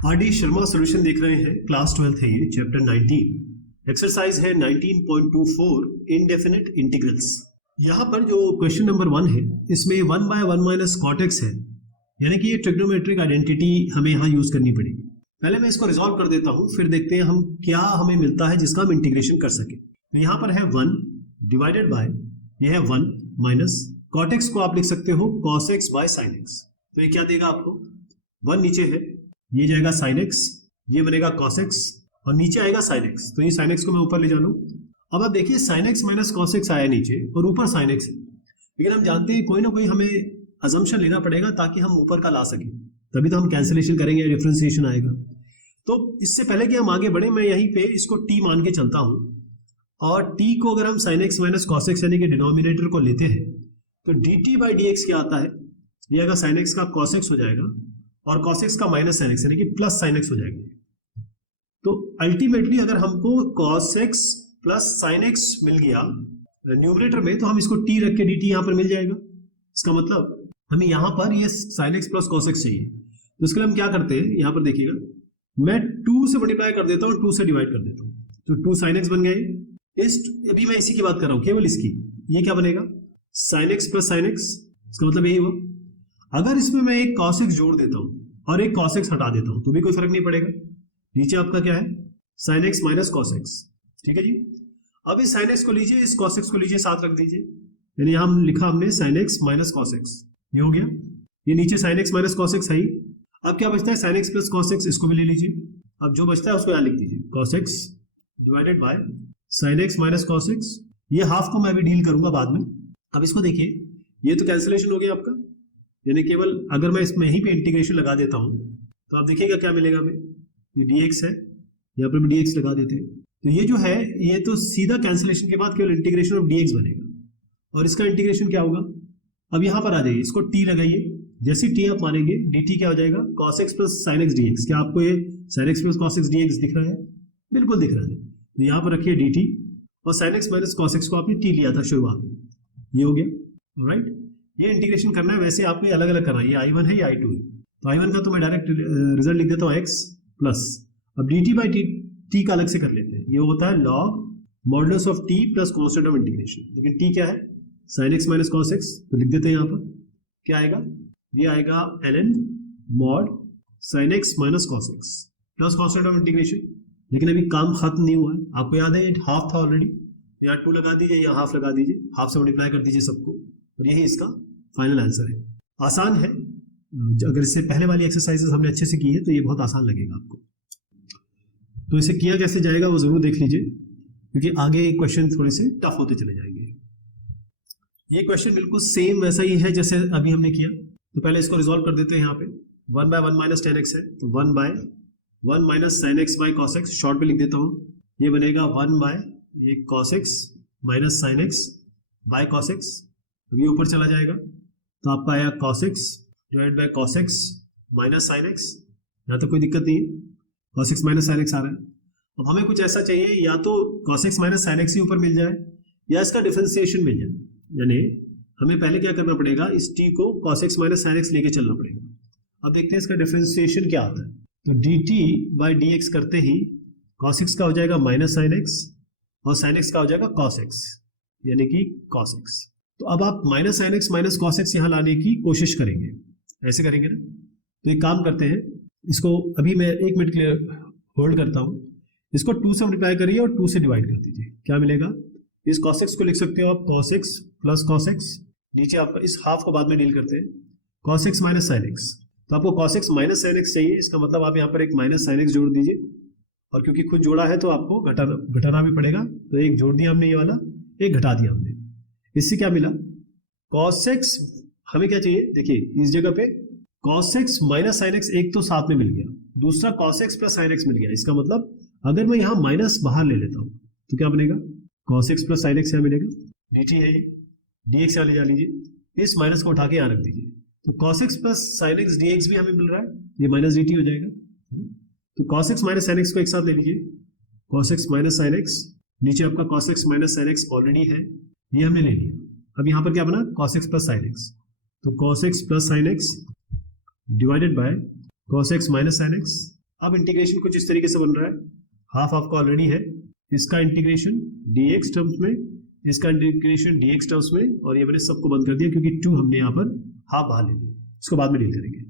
RD Sharma solution देख रहे हैं। क्लास 12th है ये, चैप्टर 19, एक्सरसाइज है 19.24 इनडेफिनिट इंटीग्रल्स। यहाँ पर जो क्वेश्चन नंबर 1 है इसमें 1/1 माइनस कॉट एक्स है, यानी कि ये ट्रिग्नोमेट्रिक आइडेंटिटी हमें यहाँ यूज करनी पड़ेगी। पहले मैं इसको रिजॉल्व कर देता हूँ, फिर देखते हैं हम क्या हमें मिलता है जिसका हम इंटीग्रेशन कर सके। तो यहाँ पर है 1 डिवाइडेड बाय, ये है 1 माइनस कॉट एक्स को आप लिख सकते हो cos x by sine x. तो ये क्या देगा आपको, 1 नीचे है, ये जाएगा sin x, ये बनेगा cos x और नीचे आएगा sin x। तो ये sin x को मैं ऊपर ले जा लूं। अब आप देखिए sin x minus cos x आया नीचे और ऊपर sin x है, लेकिन हम जानते हैं कोई ना कोई हमें अजम्पशन लेना पड़ेगा ताकि हम ऊपर का ला सकें, तभी तो हम कैंसिलेशन करेंगे, डिफरेंशिएशन आएगा। तो इससे पहले कि हम आगे बढ़े, मैं यहीं पे इसको t मान के चलता हूं, और t को अगर हम sin x minus cos x यानी कि डिनोमिनेटर को लेते हैं तो dt बाई dx क्या आता है, ये अगर sin x का cos x हो जाएगा और cos x का माइनस sin x यानी कि प्लस sin x हो जाएगा। तो अल्टीमेटली अगर हमको cos x plus sin x मिल गया न्यूमरेटर में, तो हम इसको t रख के dt यहाँ पर मिल जाएगा। इसका मतलब हमें यहाँ पर ये sin x plus cos x चाहिए। तो इसके लिए हम क्या करते हैं, यहाँ पर देखिएगा, मैं 2 से मल्टीप्लाई कर देता हूँ, 2 से डिवाइड कर देता हूँ, तो 2 sin x बन गए। अभी मैं इसी की बात कर रहा हूँ, केवल इसकी। ये क्या बनेगा, sin x plus sin x। इसका मतलब यही हुआ। अगर इसमें मैं एक cos x जोड़ देता हूं और एक cos x हटा देता हूं तो भी कोई फर्क नहीं पड़ेगा। नीचे आपका क्या है, sin x minus cos x। ठीक है जी। अब इस sin x को लीजिए, इस cos x को लीजिए, साथ रख दीजिए, यानी हम लिखा हमने sin x minus cos x, ये हो गया। ये नीचे sin x minus cos x है ही। अब क्या बचता है, sin x plus cos x, इसको भी ले लीजिए। अब जो बचता है उसको यहाँ लिख दीजिए, cos x divided by sin x minus cos x। ये हाफ को मैं भी डील करूंगा बाद में। अब इसको देखिए, ये तो कैंसिलेशन हो गया आपका, यानी केवल अगर मैं इसमें ही पे इंटीग्रेशन लगा देता हूं तो आप देखिएगा क्या मिलेगा हमें। ये dx है, यहाँ पर भी dx लगा देते हैं, तो ये जो है ये तो सीधा कैंसिलेशन के बाद केवल इंटीग्रेशन ऑफ dx बनेगा। और इसका इंटीग्रेशन क्या होगा, अब यहाँ पर आ जाइए, इसको t लगाइए, जैसे t आप मानेंगे dt क्या हो जाएगा, cos x plus sin x dx। क्या आपको ये sin x plus cos x dx दिख रहा है, बिल्कुल दिख रहा है। तो यहाँ पर रखिए dt और sin x minus cos x को आपने t लिया था शुरुआत में, ये हो गया। राइट, ये इंटीग्रेशन करना है, वैसे आपको ये अलग अलग करना है, ये i1 है, ये i2 है। तो i1 का तो मैं डायरेक्ट रिजल्ट लिख देता हूँ x प्लस, अब dt बाई t का अलग से कर लेते हैं, ये होता है log modulus of t plus constant of integration. लेकिन t क्या है, sin x minus cos x, तो लिख देते हैं यहाँ पर क्या आएगा, ये आएगा ln mod sin x minus cos x plus constant of integration. लेकिन अभी काम खत्म नहीं हुआ है, आपको याद है ये हाफ था ऑलरेडी, यहाँ 2 लगा दीजिए, यहाँ हाफ लगा दीजिए, हाफ से मल्टीप्लाई कर दीजिए सबको, और यही इसका फाइनल आंसर है। आसान है, अगर इससे पहले वाली एक्सरसाइजेस हमने अच्छे से की है तो ये बहुत आसान लगेगा आपको। तो इसे किया कैसे जाएगा वो जरूर देख लीजिए, क्योंकि आगे क्वेश्चन थोड़े से टफ होते चले जाएंगे। ये क्वेश्चन बिल्कुल सेम वैसा ही है जैसे अभी हमने किया। तो पहले इसको रिजॉल्व कर देते हैं। यहाँ पे 1/1 माइनस tan x है, तो 1/1 minus sin x by cos x, short में लिख देता हूँ, ये बनेगा 1/ये cos x minus sin x by cos x। अब ये ऊपर चला जाएगा तो आपका आया cos x divide by cos x minus sin x। यहाँ तो कोई दिक्कत नहीं है, cos x minus sin x आ रहा है। अब हमें कुछ ऐसा चाहिए, या तो cos x minus sin x ही ऊपर मिल जाए या इसका डिफरेंशिएशन मिल जाए। यानी हमें पहले क्या करना पड़ेगा, इस t को cos x minus sin x लेके चलना पड़ेगा। अब देखते हैं इसका डिफरेंशिएशन क्या आता है। तो dt बाई dx करते ही cos x का हो जाएगा माइनस sin x और sin x का हो जाएगा cos x, यानी कि cos x। तो अब आप minus sin x minus cos x यहाँ लाने की कोशिश करेंगे, ऐसे करेंगे ना। तो एक काम करते हैं, इसको अभी मैं 1 मिनट के लिए होल्ड करता हूँ, इसको 2 से मल्टीप्लाई करिए और 2 से डिवाइड कर दीजिए। क्या मिलेगा, इस cos x को लिख सकते हो आप cos x plus cos x, नीचे आपका इस हाफ को बाद में डील करते हैं, cos x minus sin x। तो आपको cos x minus sin x चाहिए, इसका मतलब आप यहाँ पर एक माइनस sin x जोड़ दीजिए, और क्योंकि खुद जोड़ा है तो आपको घटाना भी पड़ेगा, तो एक जोड़ दिया हमने ये वाला, एक घटा दिया हमने। इससे क्या मिला, cos x हमें क्या चाहिए, देखिए इस जगह पे cos x minus sin x एक तो साथ में मिल गया, दूसरा cos x plus sin x मिल गया। इसका मतलब अगर मैं यहाँ माइनस बाहर ले लेता हूँ तो क्या बनेगा, cos x plus sin x यहाँ मिलेगा, dt है ये, dx यहाँ ले जा लीजिए, इस माइनस को उठा के यहाँ रख दीजिए, तो cos x plus sin x dx भी हमें मिल रहा है, ये माइनस dt हो जाएगा। तो cos x minus sin x को एक साथ ले लीजिए, cos x minus sin x, नीचे आपका cos x minus sin x already है, ये हमने ले लिया। अब यहाँ पर क्या बना, cos x plus sin x, तो cos x plus sin x divided by cos x minus sin x। अब इंटीग्रेशन कुछ इस तरीके से बन रहा है, हाफ आपका ऑलरेडी है, इसका इंटीग्रेशन dx टर्म्स में, इसका इंटीग्रेशन dx टर्म्स में, और ये मैंने सबको बंद कर दिया क्योंकि 2 हमने यहाँ पर हाफ बाहर ले लिया, इसको बाद में डील करेंगे।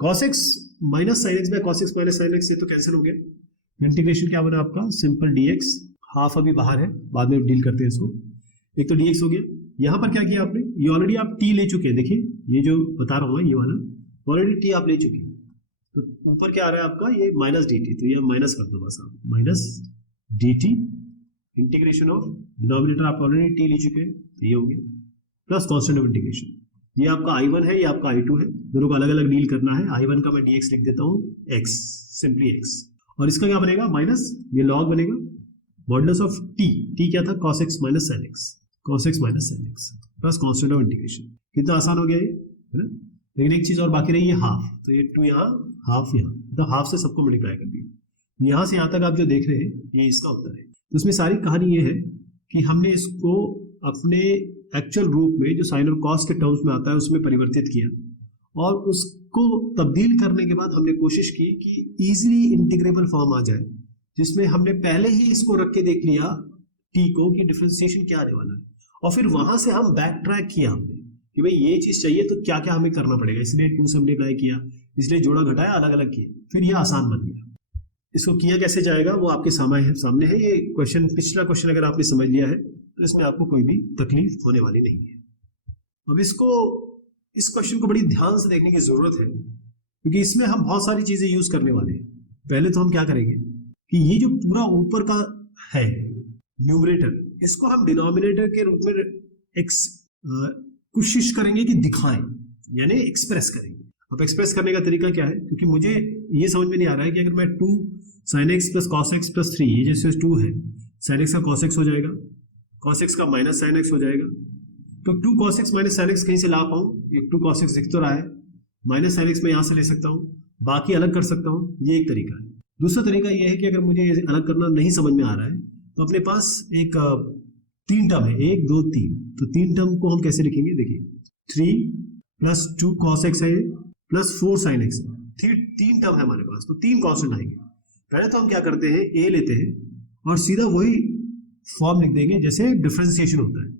cos x minus sine x by cos x minus sine x, ये तो कैंसिल हो गया, इंटीग्रेशन क्या बना आपका सिंपल dx, हाफ अभी बाहर है, बाद में डील करते हैं इसको। एक तो dx हो गया, यहाँ पर क्या किया आपने, ये ऑलरेडी आप t ले चुके हैं, देखिए ये जो बता रहा हूँ ये वाला ऑलरेडी t आप ले चुके हैं, तो ऊपर क्या आ रहा है आपका ये माइनस dt, तो ये माइनस कर दो बस आप, minus dt integration of denominator आप ऑलरेडी t ले चुके हैं, तो ये हो गया प्लस कांस्टेंट ऑफ इंटीग्रेशन, ये आपका i1 है, ये आपका i2 है, दोनों को अलग अलग डील करना है। i1 का मैं dx लिख देता हूँ x, सिंपली x, और इसका क्या बनेगा माइनस, ये लॉग बनेगा मॉडुलस ऑफ t, t क्या था cos x minus sin x, cos x minus sin x plus constant of integration. कितना आसान हो गया ये, है ना। लेकिन एक चीज और बाकी रही है हाफ, तो ये 2 यहाँ हाफ यहाँ, तो हाफ से सबको मल्टीप्लाई कर दिया, यहाँ से यहाँ तक आप जो देख रहे हैं ये इसका उत्तर है। तो इसमें सारी कहानी ये है कि हमने इसको अपने एक्चुअल रूप में जो साइन और कॉस के टर्म्स में आता है उसमें परिवर्तित किया, और उसको तब्दील करने के बाद हमने कोशिश की कि इजीली इंटीग्रेबल फॉर्म आ जाए, जिसमें हमने पहले ही इसको रख के देख लिया t को कि डिफरेंशिएशन क्या आने वाला है, और फिर वहां से हम बैक ट्रैक किया हमने कि भाई ये चीज चाहिए तो क्या क्या हमें करना पड़ेगा, इसलिए 2 से मल्टीप्लाई किया, इसलिए जोड़ा घटाया, अलग अलग किया, फिर ये आसान बन गया। इसको किया कैसे जाएगा वो आपके सामने है, ये क्वेश्चन, पिछला क्वेश्चन अगर आपने समझ लिया है तो इसमें आपको कोई भी तकलीफ होने वाली नहीं है। अब इस क्वेश्चन को बड़ी ध्यान से देखने की जरूरत है, क्योंकि इसमें हम बहुत सारी चीजें यूज करने वाले हैं। पहले तो हम क्या करेंगे कि ये जो पूरा ऊपर का है न्यूमरेटर, इसको हम डिनोमिनेटर के रूप में कोशिश करेंगे कि दिखाएं, यानी एक्सप्रेस करेंगे। अब एक्सप्रेस करने का तरीका क्या है, क्योंकि मुझे ये समझ में नहीं आ रहा है कि अगर मैं 2 sin x plus cos x plus 3, ये जैसे 2 है, sin x का cos x हो जाएगा, cos x का माइनस sin x हो जाएगा, तो 2 cos x minus sin x कहीं से ला पाऊं, ये 2 cos x दिख तो रहा है, माइनस sin x मैं यहाँ से ले सकता हूँ, बाकी अलग कर सकता हूँ, ये एक तरीका है। दूसरा तरीका ये है कि अगर मुझे अलग करना नहीं समझ में आ रहा है तो अपने पास एक 3 टर्म है, 1 2 3, तो 3 टर्म को हम कैसे लिखेंगे, देखिए 3 प्लस 2 cos x है प्लस 4 sin x है, 3 टर्म है हमारे पास, तो 3 कांस्टेंट आएंगे। पहले तो हम क्या करते हैं, a लेते हैं और सीधा वही फॉर्म लिख देंगे जैसे डिफरेंशिएशन होता है,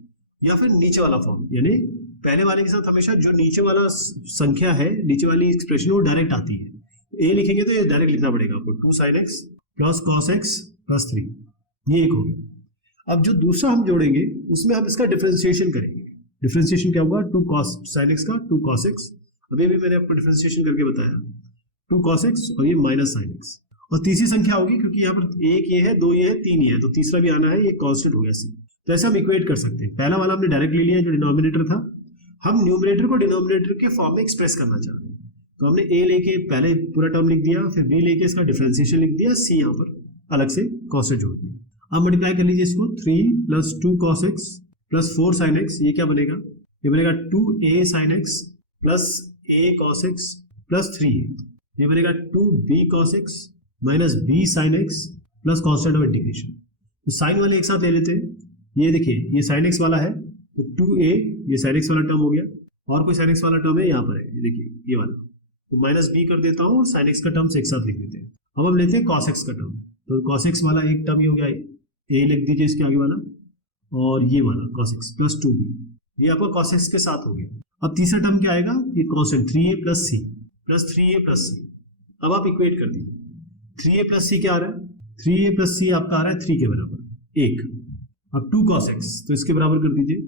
या फिर नीचे वाला फॉर्म, यानी पहले वाले के साथ हमेशा जो नीचे वाला संख्या है, नीचे वाली एक्सप्रेशन वो डायरेक्ट आती है, a लिखेंगे तो ये डायरेक्ट लिखना पड़ेगा आपको, 2 sin x plus cos x plus 3, ये एक हो गया। अब जो दूसरा हम जोड़ेंगे उसमें हम इसका डिफरेंशिएशन करेंगे। डिफरेंशिएशन क्या होगा, 2 cos sin x का 2 cos x, अभी भी मैंने आपको डिफरेंशिएशन करके बताया, 2 cos x और ये माइनस sin x, और तीसरी संख्या होगी क्योंकि यहाँ पर 1 ये है, 2 ये है, 3 ये है, तो तीसरा भी आना है, ये कांस्टेंट हो गया c। तो ऐसा हम इक्वेट कर सकते हैं। पहला वाला हमने डायरेक्ट ले लिया जो डिनोमिनेटर था, हम न्यूमरेटर को डिनोमिनेटर के फॉर्म में एक्सप्रेस करना चाह रहे हैं, तो हमने a लेके पहले पूरा टर्म लिख दिया, फिर b लेके इसका डिफरेंशिएशन लिख दिया, c यहाँ पर अलग से कांस्टेंट जोड़ दिया। अब मल्टीप्लाई कर लीजिए इसको, 3 plus 2 cos x plus 4 sin x, ये क्या बनेगा, ये बनेगा 2a sin x plus a cos x plus 3, ये बनेगा 2b cos x minus b sin x plus constant of integration. तो साइन वाले एक साथ ले लेते हैं, ये देखिए ये sin x वाला है, तो 2a, ये sin x वाला टर्म हो गया, और कोई sin x वाला टर्म है यहाँ पर है, ये देखिए ये वाला, तो माइनस b कर देता हूँ और sin x का टर्म एक साथ लिख देते हैं। अब हम लेते हैं cos x का टर्म, तो cos x वाला एक टर्म ही हो गया, a लिख दीजिए इसके आगे वाला, और ये वाला cos x प्लस 2b, ये आपका cos x के साथ हो गया। अब तीसरा टर्म क्या आएगा, ये constant 3a plus c plus 3a plus c। अब आप इक्वेट कर दीजिए, 3a प्लस c क्या आ रहा है, 3a प्लस c आपका आ रहा है 3 के बराबर 1। अब 2 cos x, तो इसके बराबर कर दीजिए,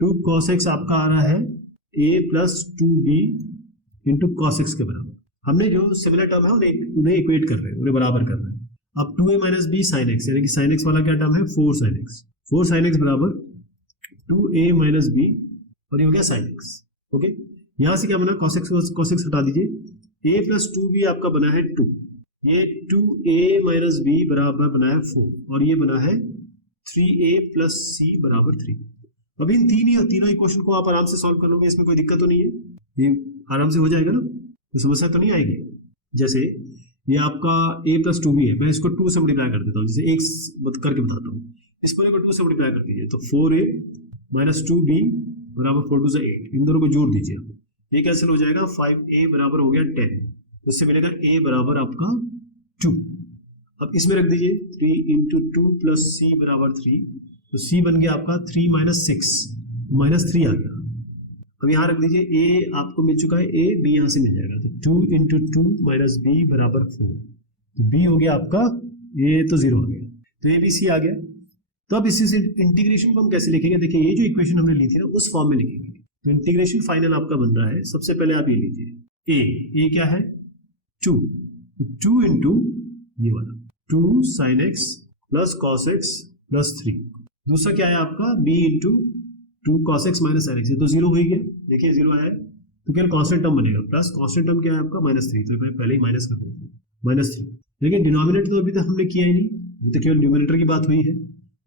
2 cos x आपका आ रहा है a plus 2b into cos x के बराबर। हमने जो सिमिलर टर्म है उन्हें इक्वेट कर रहे हैं, उन्हें बराबर कर रहे हैं। अब 2a minus b sin x, यानी कि sin x वाला क्या टर्म है, 4 sin x, 4 sin x बराबर 2a माइनस b, और ये हो गया sin x। ओके, यहाँ से क्या बना, cos x हटा दीजिए, a प्लस 2b आपका बना है 2, ये 2a माइनस b बराबर बना है 4, और ये बना है 3a प्लस c बराबर 3। अभी इन तीनों इक्वेशन को आप आराम से सॉल्व कर लोगे, इसमें कोई दिक्कत तो नहीं है, ये आराम से हो जाएगा ना, तो समस्या तो नहीं आएगी। जैसे ये आपका a प्लस 2b है, मैं इसको 2 से मल्टीप्लाई कर देता हूँ, जैसे एक करके बताता हूँ, इस पूरे को 2 से मल्टीप्लाई कर दीजिए, तो 4a माइनस 2b बराबर 4 2 8, इन दोनों को जोड़ दीजिए आप, ये कैंसिल हो जाएगा, 5a बराबर हो गया 10, तो इससे मिलेगा a बराबर आपका 2। अब इसमें रख दीजिए 3 इंटू 2 प्लस सी बराबर 3, तो सी बन गया आपका 3 माइनस 6, माइनस 3 आ गया। अब यहाँ रख दीजिए ए आपको मिल चुका है, ए बी यहाँ से मिल जाएगा, तो 2 इंटू 2 माइनस बी बराबर 4, तो बी हो गया आपका, ये तो 0 आ गया, तो ए बी सी आ गया। तो अब इसी से इंटीग्रेशन को हम कैसे लिखेंगे, देखिए ये जो इक्वेशन हमने ली थी ना उस फॉर्म में लिखेंगे। तो इंटीग्रेशन फाइनल आपका बन रहा है, सबसे पहले आप ये लीजिए ए क्या है 2 इंटू ये वाला 2 sine x plus cos x plus 3। दूसरा क्या है आपका b into 2 cos x minus sine x, ये तो 0 हो ही गया, देखिए 0 आया है, तो क्या कॉन्स्टेंट टर्म बनेगा, प्लस कॉन्स्टेंट टर्म क्या है आपका -3, तो मैं पहले ही माइनस कर देता हूँ -3। लेकिन डिनोमिनेटर तो अभी तक हमने किया ही नहीं, ये तो केवल न्यूमरेटर की बात हुई है।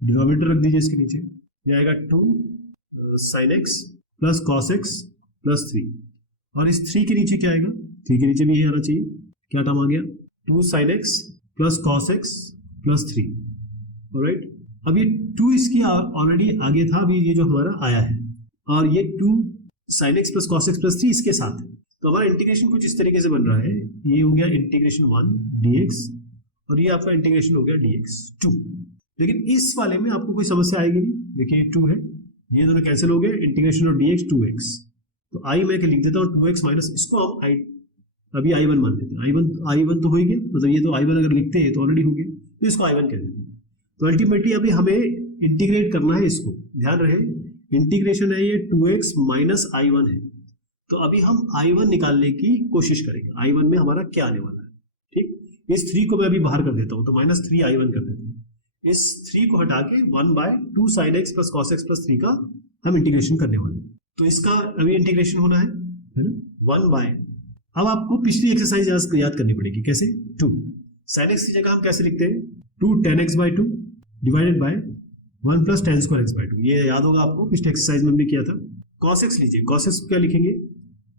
डिनोमिनेटर रख दीजिए इसके नीचे, ये आएगा 2 sine x plus cos x plus 3, और इस 3 के नीचे क्या आएगा, 3 के नीचे भी ये आना चाहिए, क्या टर्म आ गया 2 sine x plus cos x plus 3। Alright, अब ये 2 इसकी ऑलरेडी आगे था, अभी ये जो हमारा आया है, और ये 2 sine x plus cos x plus 3 इसके साथ है, तो हमारा इंटीग्रेशन कुछ इस तरीके से बन रहा है, ये हो गया इंटीग्रेशन 1 dx, और ये आपका इंटीग्रेशन हो गया dx 2। लेकिन इस वाले में आपको कोई समस्या आएगी नहीं, देखिए 2 है, ये दोनों कैंसिल हो गए, इंटीग्रेशन ऑफ dx 2x, तो आई मैं लिख देता हूँ 2x माइनस, इसको हम अभी i1 मान लेते हैं, i1 तो हो ही गया, मतलब ये तो i1 अगर लिखते हैं तो ऑलरेडी हो गया, तो इसको i1 कह देते हैं। तो अल्टीमेटली अभी हमें इंटीग्रेट करना है इसको, ध्यान रहे इंटीग्रेशन है ये 2x माइनस i1 है, तो अभी हम i1 निकालने की कोशिश करेंगे, i1 में हमारा क्या आने वाला है, ठीक। इस 3 को मैं अभी बाहर कर देता हूँ, तो -3 i1 कर देते हैं, इस 3 को हटा के 1/2 sin x plus cos x plus 3 का हम इंटीग्रेशन करने वाले हैं, तो इसका अभी इंटीग्रेशन होना है ना 1/। अब आपको पिछली एक्सरसाइज याद करनी पड़ेगी, कैसे 2 sin x की जगह हम कैसे लिखते हैं 2 tan x/2 divided by 1 plus tan square x/2, ये याद होगा आपको, पिछले एक्सरसाइज में हमने किया था। cos x लीजिए, cos x क्या लिखेंगे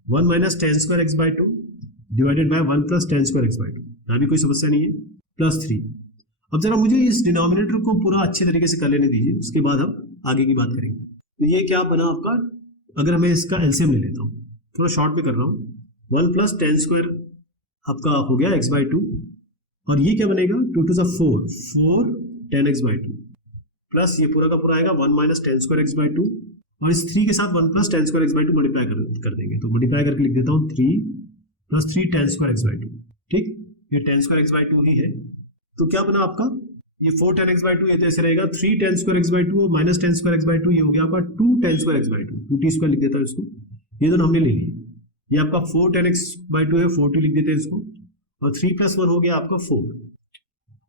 1 minus tan square x/2 divided by 1 plus tan square x/2, यहाँ भी कोई समस्या नहीं है, प्लस 3। अब जरा मुझे इस डिनोमिनेटर को पूरा अच्छे तरीके से कर लेने दीजिए, उसके बाद हम आगे की बात करेंगे। तो ये क्या बना आपका, अगर मैं इसका एलसीएम ले लेता हूँ, थोड़ा शॉर्ट में कर रहा हूँ, 1 प्लस tan स्क्वायर आपका हो गया x/2, और ये क्या बनेगा 2 to 4 tan x/2 प्लस ये पूरा का पूरा आएगा 1 माइनस tan स्क्वायर x/2, और इस 3 के साथ 1 plus tan square x/2 multiply कर देंगे, तो मल्टीप्लाई करके लिख देता हूँ 3 प्लस 3 tan स्क्वायर x/2, ठीक, ये tan स्क्वायर x/2 ही है। तो क्या बना आपका ये 4 tan x/2, ये तो ऐसे रहेगा 3 tan स्क्वायर x/2 और माइनस tan स्क्वायर x/2, ये हो गया आपका 2 tan square x/2, 2t square लिख देता हूँ इसको, ये दोनों हमने ले लिए। ये आपका 4 tan x/2 है, 4t लिख देते हैं इसको, और 3 प्लस 1 हो गया आपका 4,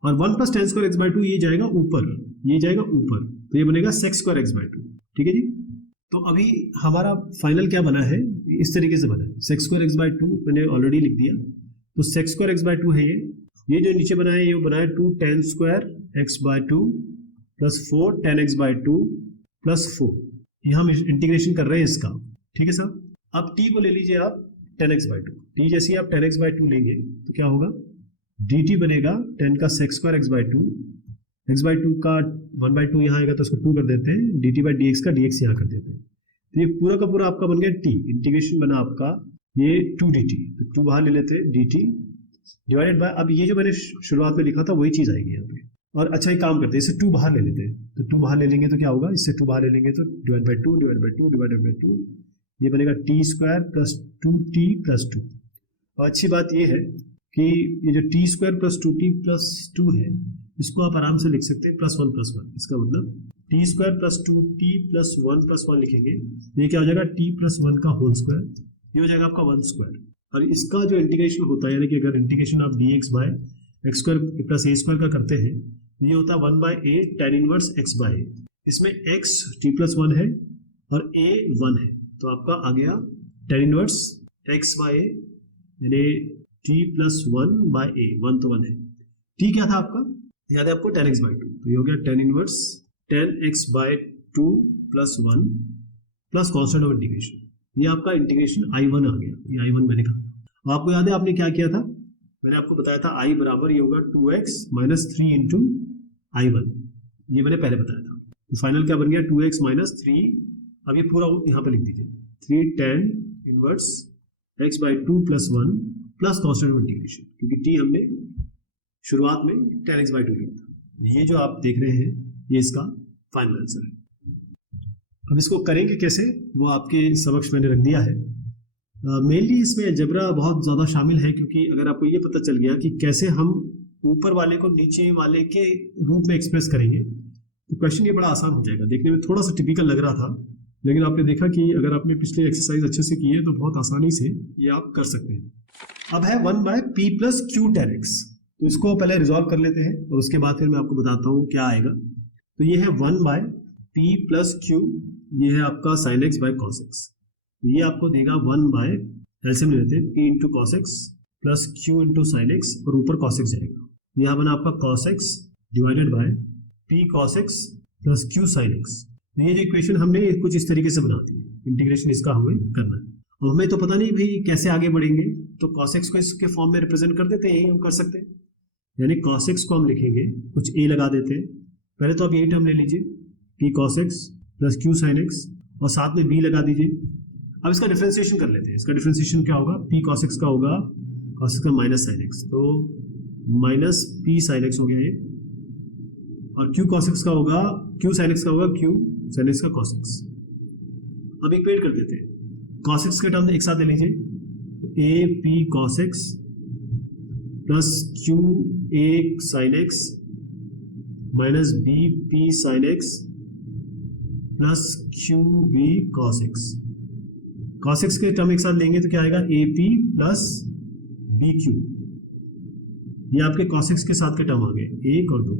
और 1 प्लस tan स्क्वायर x/2 ये जाएगा ऊपर, ये जाएगा ऊपर, तो ये बनेगा sec स्क्वायर x/2, ठीक है जी। तो अभी हमारा फाइनल क्या बना है, इस तरीके से बना है, sec स्क्वायर x/2 मैंने ऑलरेडी लिख दिया, तो sec स्क्वायर x/2 है ये जो नीचे बना है ये बना है 2 tan square x/2 plus 4 tan x/2 plus 4, ये हम इंटीग्रेशन कर रहे हैं इसका, ठीक है सर। अब t को ले लीजिए आप tan x/2, t जैसे आप tan x/2 लेंगे तो क्या होगा dt बनेगा tan का sec स्क्वायर x/2 का 1/2 यहाँ आएगा तो उसको 2 कर देते हैं, dt बाई dx का dx यहाँ कर देते हैं, तो ये पूरा का पूरा आपका बन गया t, इंटीग्रेशन बना आपका ये 2dt, तो 2 बाहर ले लेते हैं dt डिवाइडेड बाय, अब ये जो मैंने शुरुआत में लिखा था वही चीज आएगी यहाँ पे, और अच्छा ये काम करते हैं, इससे 2 बाहर ले लेते हैं, तो 2 बाहर ले लेंगे तो क्या होगा, इससे 2 बाहर ले लेंगे तो divide by 2 divide by 2 divided by 2, ये बनेगा t square plus 2t plus 2। और अच्छी बात ये है कि ये जो t square plus 2t plus 2 है, इसको आप आराम से लिख सकते हैं +1 + 1, इसका मतलब t square plus 2t plus 1 + 1 लिखेंगे, ये क्या हो जाएगा t + 1 का होल स्क्वायर, ये हो जाएगा आपका 1 स्क्वायर। और इसका जो इंटीग्रेशन होता है, यानी कि अगर इंटीग्रेशन आप dx by x square plus a square का करते हैं, ये होता है 1/a tan inverse x by a, इसमें x t + 1 है और a 1 है, तो आपका आ गया tan inverse x by a, यानी t + 1/a, 1 तो 1 है, t क्या था आपका याद है आपको tan x/2, तो ये हो गया tan inverse tan x/2 + 1 plus constant of integration, ये आपका इंटीग्रेशन I1 आ गया, ये I1 मैंने कहा था। आपको याद है आपने क्या किया था, मैंने आपको बताया था I बराबर ये होगा 2x माइनस 3 इंटू I1, ये मैंने पहले बताया था। तो फाइनल क्या बन गया 2x माइनस 3, अब ये पूरा यहाँ पे लिख दीजिए 3 tan inverse x/2 + 1 plus constant of integration, क्योंकि t हमने शुरुआत में tan x/2 लिया था। ये जो आप देख रहे हैं ये इसका फाइनल आंसर है। अब इसको करेंगे कैसे वो आपके समक्ष मैंने रख दिया है। मेनली इसमें अलजेब्रा बहुत ज़्यादा शामिल है, क्योंकि अगर आपको ये पता चल गया कि कैसे हम ऊपर वाले को नीचे वाले के रूप में एक्सप्रेस करेंगे तो क्वेश्चन ये बड़ा आसान हो जाएगा। देखने में थोड़ा सा टिपिकल लग रहा था, लेकिन आपने देखा कि अगर आपने पिछले एक्सरसाइज अच्छे से की है तो बहुत आसानी से ये आप कर सकते हैं। अब है 1/p + q tan x, तो इसको पहले रिजॉल्व कर लेते हैं और उसके बाद फिर मैं आपको बताता हूँ क्या आएगा। तो ये है 1/p + q, ये है आपका sin x/cos x। ये आपको देगा 1 एलसीएम ले लेते हैं p × cos x + q × sin x और ऊपर cos x जाएगा। यहाँ बना आपका cos x divided by p cos x + q sin x। ये जो इक्वेशन हमने कुछ इस तरीके से बनाती है, इंटीग्रेशन इसका हमें करना है। और हमें तो पता नहीं भाई कैसे आगे बढ़ेंगे, तो cos x को इसके फॉर्म में रिप्रेजेंट कर देते हैं, यही हम कर सकते हैं। यानी cos x को हम लिखेंगे, कुछ a लगा देते हैं। पहले तो आप यही टर्म ले लीजिए p cos x + q sin x और साथ में b लगा दीजिए। अब इसका डिफरेंशिएशन कर लेते हैं। इसका डिफरेंशिएशन क्या होगा, p cos x का होगा cos x का माइनस sin x, तो माइनस p sin x हो गया ये, और q cos x का होगा q sin x का होगा q sin x का cos x। अब इक्वेट कर देते हैं, cos x के टर्म एक साथ ले लीजिए, a p cos x plus q a sin x minus b p sin x plus q b cos x। cos x के टर्म एक साथ लेंगे तो क्या आएगा, a p plus b q। ये आपके cos x के साथ के टर्म आ गए, 1 और 2।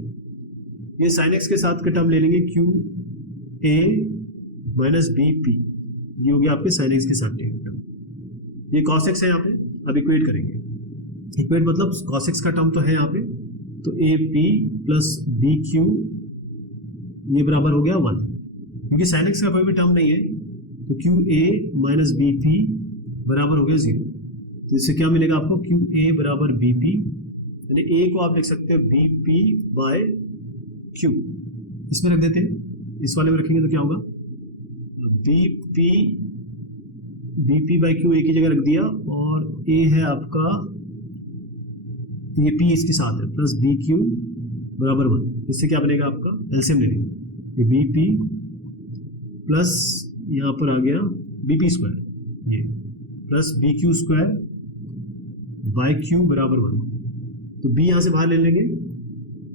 ये sin x के साथ के टर्म ले लेंगे, q a minus b p, ये हो गया आपके sin x के साथ के टर्म। ये cos x है यहाँ पे। अब इक्वेट करेंगे, इक्वेट मतलब cos x का टर्म तो है यहाँ पे, तो a p plus b q ये बराबर हो गया 1, क्योंकि sin x का कोई भी टर्म नहीं है, तो q a minus b p बराबर हो गया 0। तो इससे क्या मिलेगा आपको, q a बराबर b p, यानी a को आप लिख सकते हो b p बाय q। इसमें रख देते हैं, इस वाले में रखेंगे तो क्या होगा, बी पी बाई क्यू एक ही जगह रख दिया, और a है आपका, ये p इसके साथ है, प्लस बी क्यू बराबर 1। इससे क्या बनेगा आपका, एलसीएम ले लेंगे, ये बी पी प्लस यहाँ पर आ गया बी पी स्क्वायर, ये plus b q square by q बराबर 1। तो b यहाँ से बाहर ले लेंगे,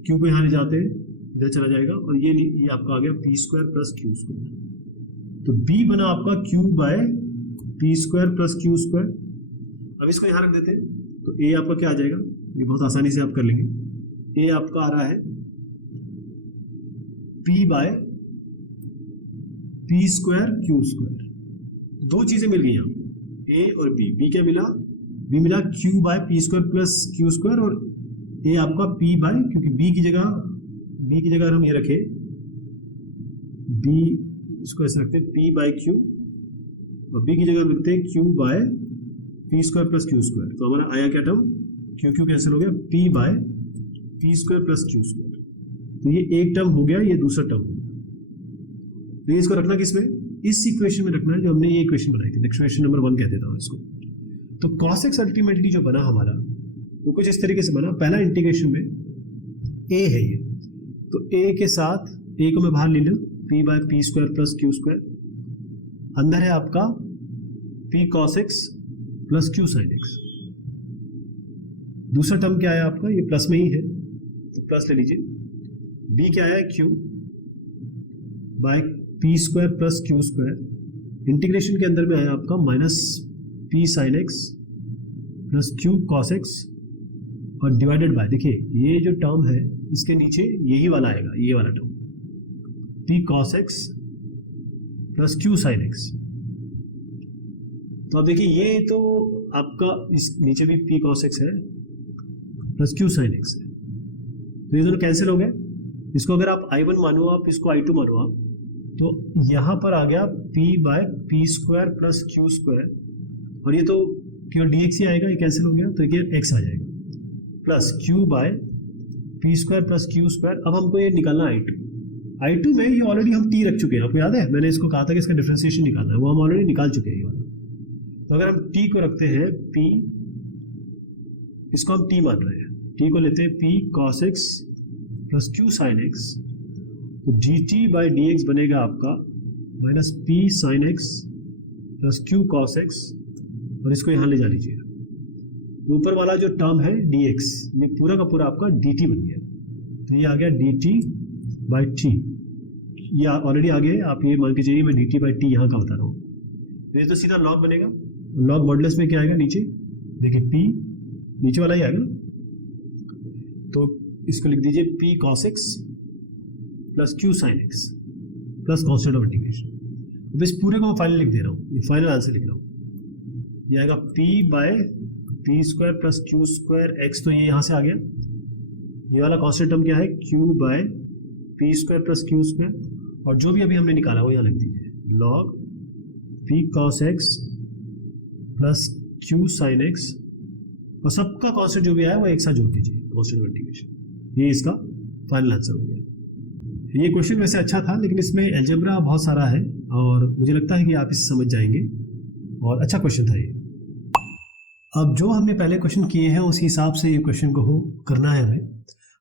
q को यहाँ ले जाते हैं, इधर चला जाएगा, और ये आपका आ गया p square plus q square. तो b बना आपका q by p square plus q square. अब इसको यहाँ रख देते हैं, तो a आपका क्या आ जाएगा, ये बहुत आसानी से आप कर लेंगे। a आपका आ रहा है p by p square q square. दो चीजें मिल गई आपको, a और b क्या मिला, b मिला q by p square plus q square, और a आपका p बाय, क्योंकि b की जगह हम ये रखे b, इसको ऐसे रखते हैं p बाय q, और b की जगह लिखते हैं q by p square plus q square. तो हमारा आया क्या टर्म, q कैंसिल हो गया, p by p square plus q square. तो ये एक टर्म हो गया, ये दूसरा टर्म हो गया। तो इसको रखना किसमें, इस इक्वेशन में रखना है जो हमने ये इक्वेशन बनाई थी, इक्वेशन नंबर 1 कह देता हूँ इसको। तो cos x अल्टीमेटली जो बना हमारा वो कुछ इस तरीके से बना। पहला इंटीग्रेशन में a है ये, तो a के साथ a को मैं बाहर ले लूँ, p by p square plus q square, अंदर है आपका p cos x plus q sin x। दूसरा टर्म क्या है आपका, ये प्लस में ही है, तो प्लस ले लीजिए। b क्या है, q by p square plus q square. Integration के अंदर में है आपका minus p sin x plus q cos x, और डिवाइडेड बाय, देखिए ये जो टर्म है इसके नीचे यही वाला आएगा, ये वाला term p cos x plus q sin x। तो अब देखिए ये तो आपका इस नीचे भी p cos x है प्लस q sin x है, तो ये दोनों कैंसिल हो गए। इसको अगर आप i1 मानो, आप इसको i2 मानो आप, तो यहाँ पर आ गया p by p square plus q square, और ये तो p और dx ही आएगा, ये कैंसिल हो गया, तो ये x आ जाएगा, plus q by p square plus q square. अब हमको ये निकालना i2 में, ये ऑलरेडी हम t रख चुके हैं, आपको याद है मैंने इसको कहा था कि इसका डिफरेंशिएशन निकालना है, वो हम ऑलरेडी निकाल चुके हैं ये वाला। तो अगर हम t को रखते हैं p, इसको हम t मान रहे हैं, टी को लेते हैं P cos x plus Q sine x, तो D T by D x बनेगा आपका minus P sine x plus Q cos x, और इसको यहाँ ले जा लीजिए। ऊपर वाला जो टर्म है डी एक्स, ये पूरा का पूरा आपका डी टी बन गया, तो ये आ गया डी टी बाई टी, ये ऑलरेडी आ गया है, आप ये मान के चलिए मैं डी टी बाई टी यहाँ का बता रहा हूँ। ये तो सीधा लॉग बनेगा, लॉग मॉडुलस में क्या आएगा नीचे, देखिए पी नीचे वाला ही आएगा, तो इसको लिख दीजिए P cos x plus Q sine x plus constant of integration. अब इस पूरे को मैं फाइनल लिख दे रहा हूँ, ये फाइनल आंसर लिख रहा हूँ। ये आएगा P by P square plus q square x, तो ये यहाँ से आ गया। ये वाला कॉन्स्टेंट टर्म क्या है, Q by P square plus q square, और जो भी अभी हमने निकाला वो यहाँ लिख दीजिए, log P cos x plus Q sine x, और सबका कॉन्स्टेंट जो भी आया वो एक साथ जोड़ दीजिए, कॉन्स्टेंट ऑफ इंटीग्रेशन। ये इसका फाइनल आंसर हो गया। ये क्वेश्चन वैसे अच्छा था, लेकिन इसमें अलजेब्रा बहुत सारा है और मुझे लगता है कि आप इसे समझ जाएंगे, और अच्छा क्वेश्चन था ये। अब जो हमने पहले क्वेश्चन किए हैं उस हिसाब से ये क्वेश्चन को करना है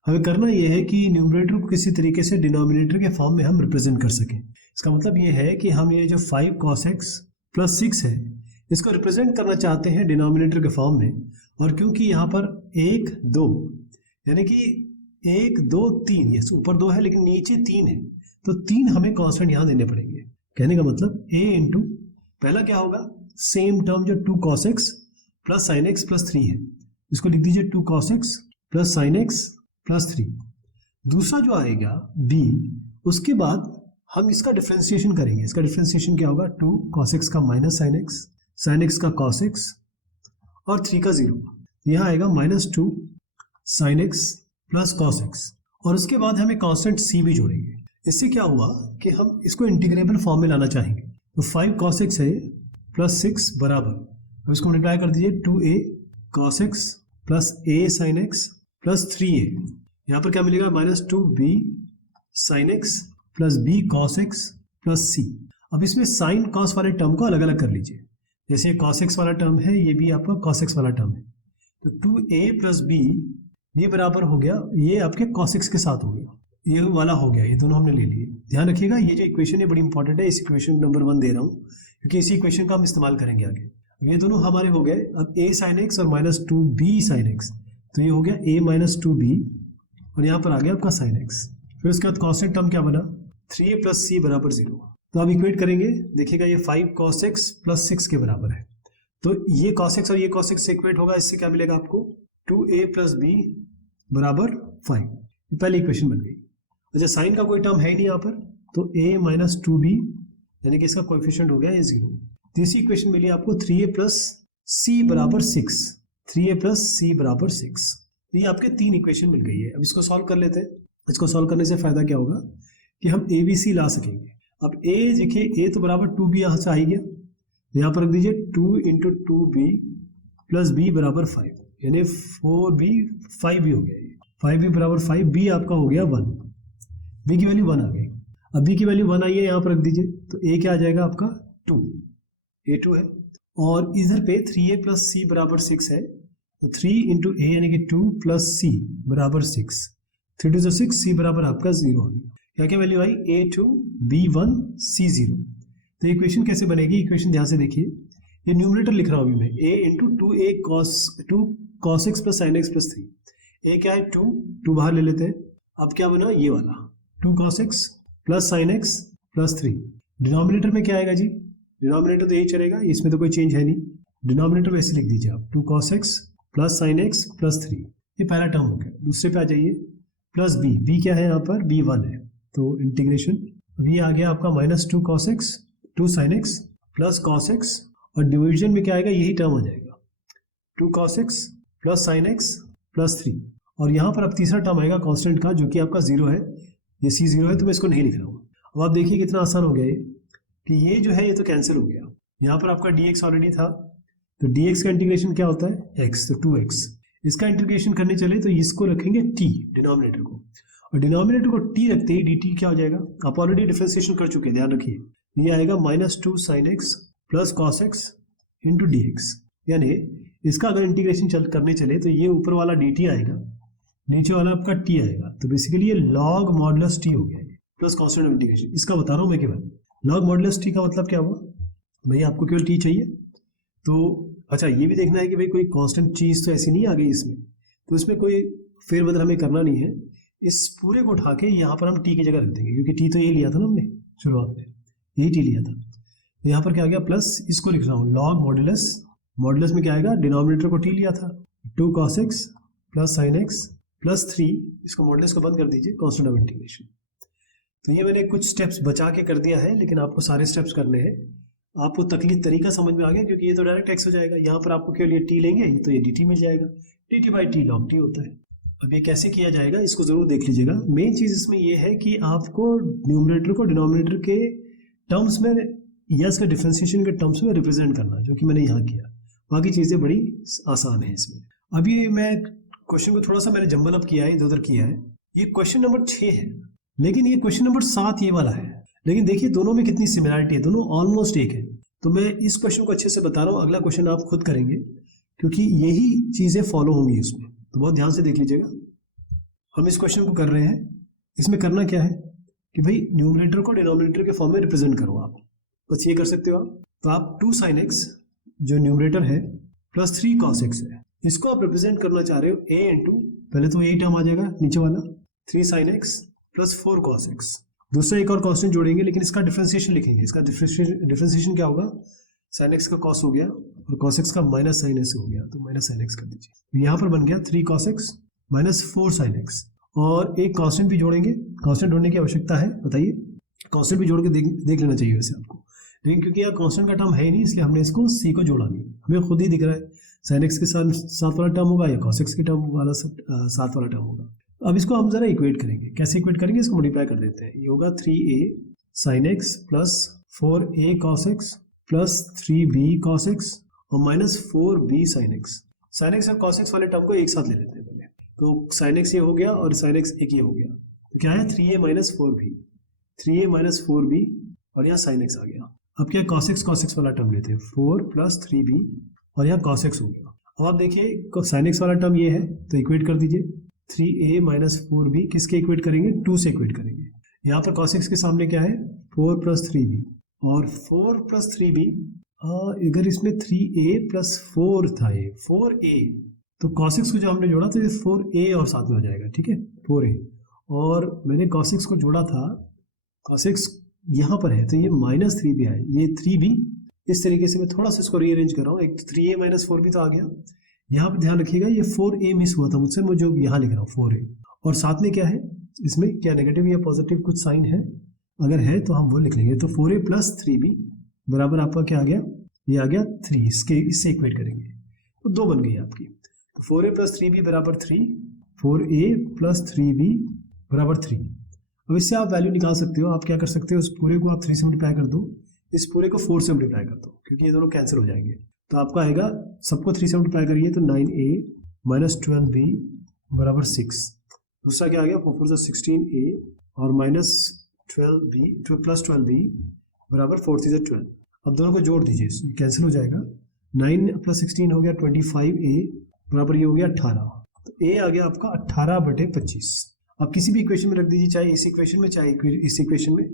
हमें करना ये है कि न्यूमरेटर को किसी तरीके से डिनोमिनेटर के फॉर्म में हम रिप्रेजेंट कर सकें। इसका मतलब ये है कि हम ये जो 5 cos x प्लस 6 है, इसको रिप्रेजेंट करना चाहते हैं डिनोमिनेटर के फॉर्म में, और क्योंकि यहाँ पर 1 2 यानी कि 1 2 3, ये ऊपर 2 है लेकिन नीचे 3 है, तो 3 हमें कांस्टेंट यहाँ देने पड़ेंगे। कहने का मतलब a इंटू पहला क्या होगा, सेम टर्म जो 2 cos x plus sign x plus 3 है, इसको लिख दीजिए 2 cos x plus sign x plus 3। दूसरा जो आएगा b, उसके बाद हम इसका डिफ्रेंसिएशन करेंगे। इसका डिफ्रेंसिएशन क्या होगा, 2 cos x का माइनस साइन एक्स का cos x और 3 का 0, यहाँ आएगा minus 2 sine x plus cos x, और उसके बाद हमें कांस्टेंट c भी जोड़ेंगे। इससे क्या हुआ कि हम इसको इंटीग्रेबल फॉर्म में लाना चाहेंगे, तो 5 cos x है प्लस 6 बराबर, अब इसको मल्टीप्लाई कर दीजिए 2a cos x plus a sin x plus 3a, यहाँ पर क्या मिलेगा minus 2b sin x plus b cos x plus c। अब इसमें साइन cos वाले टर्म को अलग अलग कर लीजिए, जैसे ये cos x वाला टर्म है, ये भी आपका cos x वाला टर्म है, तो 2a प्लस b ये बराबर हो गया, ये आपके cos x के साथ हो गया, ये वाला हो गया, ये दोनों हमने ले लिए। ध्यान रखिएगा ये जो इक्वेशन है बड़ी इंपॉर्टेंट है, इस इक्वेशन नंबर 1 दे रहा हूँ क्योंकि इसी इक्वेशन का हम इस्तेमाल करेंगे आगे। ये दोनों हमारे हो गए। अब a sin x और माइनस 2b sin x, तो ये हो गया a माइनस 2b, और यहाँ पर आ गया आपका sin x। फिर उसके बाद कांस्टेंट टर्म क्या बना, 3a प्लस c बराबर 0। तो आप इक्वेट करेंगे, देखिएगा ये 5 cos x प्लस 6 के बराबर है, तो ये cos x और ये cos x से इक्वेट होगा, इससे क्या मिलेगा आपको 2a प्लस b बराबर 5। पहली इक्वेशन बन गई। अच्छा साइन का कोई टर्म है ही नहीं यहाँ पर, तो a माइनस 2b यानी कि इसका कोएफिशिएंट हो गया ये 0। तीसरी इक्वेशन मिली आपको 3a प्लस c बराबर 6, 3a प्लस c बराबर 6। ये आपके 3 इक्वेशन मिल गई है। अब इसको सॉल्व कर लेते हैं। इसको सॉल्व करने से फायदा क्या होगा कि हम a b c ला सकेंगे। अब a देखिए a तो बराबर 2b यहाँ से आ ही गया, यहाँ पर रख दीजिए 2 इंटू 2b प्लस b बराबर 5, यानी 4b 5b हो गया, 5b बराबर 5, b आपका हो गया 1, b की वैल्यू 1 आ गई। अब b की वैल्यू 1 आई है, यहाँ पर रख दीजिए, तो a क्या आ जाएगा आपका 2, a2 है, और इधर पे 3a प्लस c बराबर 6 है, तो 3 इंटू a यानी कि 2 प्लस c बराबर 6, 3 2 6, c बराबर आपका 0 आ गया। क्या क्या वैल्यू आई, a2 b1 c0। तो इक्वेशन कैसे बनेगी, इक्वेशन ध्यान से देखिए, ये न्यूमरेटर लिख रहा हूँ अभी मैं, a into 2a cos x plus sign x plus 3, a क्या है 2 बाहर ले लेते हैं। अब क्या बना ये वाला 2 cos x plus sign x plus 3, denominator में क्या आएगा जी, डिनोमिनेटर तो यही चलेगा, इसमें तो कोई चेंज है नहीं, डिनोमिनेटर वैसे लिख दीजिए आप 2 cos x plus sign x plus 3, ये पहला टर्म हो गया। दूसरे पे आ जाइए, प्लस b क्या है यहाँ पर b1 है, तो इंटीग्रेशन अभी आ गया आपका minus 2 cos x 2 sin x plus cos x, और डिवीजन में क्या आएगा यही टर्म हो जाएगा 2 cos x plus sign x plus 3, और यहाँ पर अब तीसरा टर्म आएगा कांस्टेंट का जो कि आपका 0 है, ये c0 है तो मैं इसको नहीं लिख रहा हूँ। अब आप देखिए कितना आसान हो गया ये कि ये जो है ये तो कैंसिल हो गया, यहाँ पर आपका dx ऑलरेडी था, तो dx का इंटीग्रेशन क्या होता है x, तो 2x, इसका इंटीग्रेशन करने चले तो इसको रखेंगे t डिनोमिनेटर को, और डिनोमिनेटर को t रखते ही dt क्या हो जाएगा, आप ऑलरेडी डिफरेंशिएशन कर चुके हैं, ध्यान रखिए, ये आएगा minus 2 sin x plus cos x into dx, यानी इसका अगर इंटीग्रेशन करने चले तो ये ऊपर वाला dt आएगा नीचे वाला आपका टी आएगा, तो बेसिकली ये लॉग मॉडुलस टी हो गया प्लस कांस्टेंट ऑफ इंटीग्रेशन। इसका बता रहा हूँ मैं केवल, लॉग मॉडुलस टी का मतलब क्या हुआ भाई, आपको केवल टी चाहिए तो अच्छा ये भी देखना है कि भाई कोई कांस्टेंट चीज़ तो ऐसी नहीं आ गई इसमें, तो इसमें कोई फेरबदल हमें करना नहीं है। इस पूरे को उठा के यहाँ पर हम टी की जगह रख देंगे, क्योंकि टी तो ये लिया था ना हमने शुरुआत में, यही टी लिया था। तो यहाँ पर क्या आ गया प्लस, इसको लिख रहा हूँ लॉग मॉडुलस, मॉडुलस में क्या आएगा, डिनोमिनेटर को टी लिया था 2 cos x plus sign x plus 3, इसको मॉडुलस को बंद कर दीजिए, कांस्टेंट ऑफ इंटीग्रेशन। तो ये मैंने कुछ स्टेप्स बचा के कर दिया है, लेकिन आपको सारे स्टेप्स करने हैं। आपको तकलीफ तरीका समझ में आ गया, क्योंकि ये तो डायरेक्ट एक्स हो जाएगा, यहाँ पर आपको केवल ये टी लेंगे तो ये डी टी मिल जाएगा, D T by T log T होता है। अब ये कैसे किया जाएगा इसको जरूर देख लीजिएगा। मेन चीज इसमें ये है कि आपको न्यूमरेटर को डिनोमिनेटर के टर्म्स में या इसका डिफरेंशिएशन के टर्म्स में रिप्रेजेंट करना, जो कि मैंने यहाँ किया। बाकी चीजें बड़ी आसान है इसमें। अभी मैं क्वेश्चन को थोड़ा सा मैंने जंबल अप किया है, इधर उधर किया है। ये क्वेश्चन नंबर 6 है, लेकिन ये क्वेश्चन नंबर 7 ये वाला है, लेकिन देखिए दोनों में कितनी सिमिलरिटी है, दोनों ऑलमोस्ट एक है। तो मैं इस क्वेश्चन को अच्छे से बता रहा हूँ, अगला क्वेश्चन आप खुद करेंगे, क्योंकि यही चीजें फॉलो होंगी इसमें, तो बहुत ध्यान से देख लीजिएगा। हम इस क्वेश्चन को कर रहे हैं, इसमें करना क्या है कि भाई न्यूमरेटर को डिनोमिनेटर के फॉर्म में रिप्रेजेंट करो आप, बस ये कर सकते हो आप। तो आप 2 sin x जो न्यूमरेटर है प्लस 3 cos x है, इसको आप रिप्रेजेंट करना चाह रहे हो a इंटू, पहले तो यही टर्म आ जाएगा नीचे वाला 3 sin x plus 4 cos x, दूसरा एक और कांस्टेंट जोड़ेंगे, लेकिन इसका डिफरेंशिएशन लिखेंगे। इसका डिफरेंशिएशन क्या होगा, sin x का cos हो गया और cos x का माइनस sin x हो गया, तो माइनस sin x कर दीजिए। तो यहाँ पर बन गया 3 cos x minus 4 sin x, और एक कांस्टेंट भी जोड़ेंगे। कांस्टेंट जोड़ने की आवश्यकता है, बताइए, कांस्टेंट भी जोड़ के देख लेना चाहिए वैसे आपको, लेकिन क्योंकि यहाँ कांस्टेंट का टर्म है ही नहीं, इसलिए हमने इसको c को जोड़ा नहीं। हमें खुद ही दिख रहा है sin x के साथ वाला टर्म होगा या cos x के टर्म वाला साथ वाला टर्म होगा। अब इसको हम जरा इक्वेट करेंगे। कैसे इक्वेट करेंगे, इसको मल्टीप्लाई कर देते हैं। ये होगा 3a sin x plus 4a cos x plus 3b cos x और minus 4b sin x। sin x और cos x वाले टर्म को एक साथ ले लेते हैं पहले, तो sin x ये हो गया और sin x एक ये हो गया, तो क्या है 3a minus 4b, 3a minus 4b और यहाँ sin x आ गया। अब क्या cos x वाला टर्म लेते हैं, 4 प्लस 3b और यहाँ cos x हो गया। अब आप देखिए sin x वाला टर्म ये है, तो इक्वेट कर दीजिए 3a माइनस 4b, किसके इक्वेट करेंगे, 2 से इक्वेट करेंगे। यहाँ पर cos x के सामने क्या है 4 प्लस 3b, और 4 प्लस 3b, अगर इसमें 3a प्लस 4 था, ये 4a, तो cos x को जो हमने जोड़ा तो ये 4a और साथ में हो जाएगा, ठीक है 4a, और मैंने cos x को जोड़ा था, cos x यहाँ पर है तो ये माइनस 3b है, ये 3b। इस तरीके से मैं थोड़ा सा इसको रीअरेंज कर रहा हूँ। एक 3a माइनस 4b तो आ गया, यहाँ पर ध्यान रखिएगा ये 4a मिस हुआ था मुझसे, मैं जो यहाँ लिख रहा हूँ 4a, और साथ में क्या है, इसमें क्या नेगेटिव या पॉजिटिव कुछ साइन है, अगर है तो हम वो लिख लेंगे। तो 4a प्लस 3b बराबर आपका क्या आ गया, ये आ गया 3, इससे इक्वेट करेंगे तो 2 बन गई आपकी। तो 4a प्लस 3b बराबर 3, 4a प्लस 3b बराबर 3। अब इससे आप वैल्यू निकाल सकते हो। आप क्या कर सकते हो, इस पूरे को आप 3 से मल्टीप्लाई कर दो, इस पूरे को 4 से मल्टीप्लाई कर दो, क्योंकि ये दोनों कैंसिल हो जाएंगे। तो आपका आएगा, सबको 3 से मल्टीप्लाई करिए तो 9a माइनस 12b बराबर 6। दूसरा क्या आ गया, 4 4 16a और माइनस 12b प्लस 12b बराबर 4 3 12। अब दोनों को जोड़ दीजिए, कैंसिल हो जाएगा। 9 प्लस 16 हो गया 25a बराबर ये हो गया 18। तो a आ गया आपका 18/25। अब किसी भी इक्वेशन में रख दीजिए, चाहे इस इक्वेशन में चाहे इस इक्वेशन में,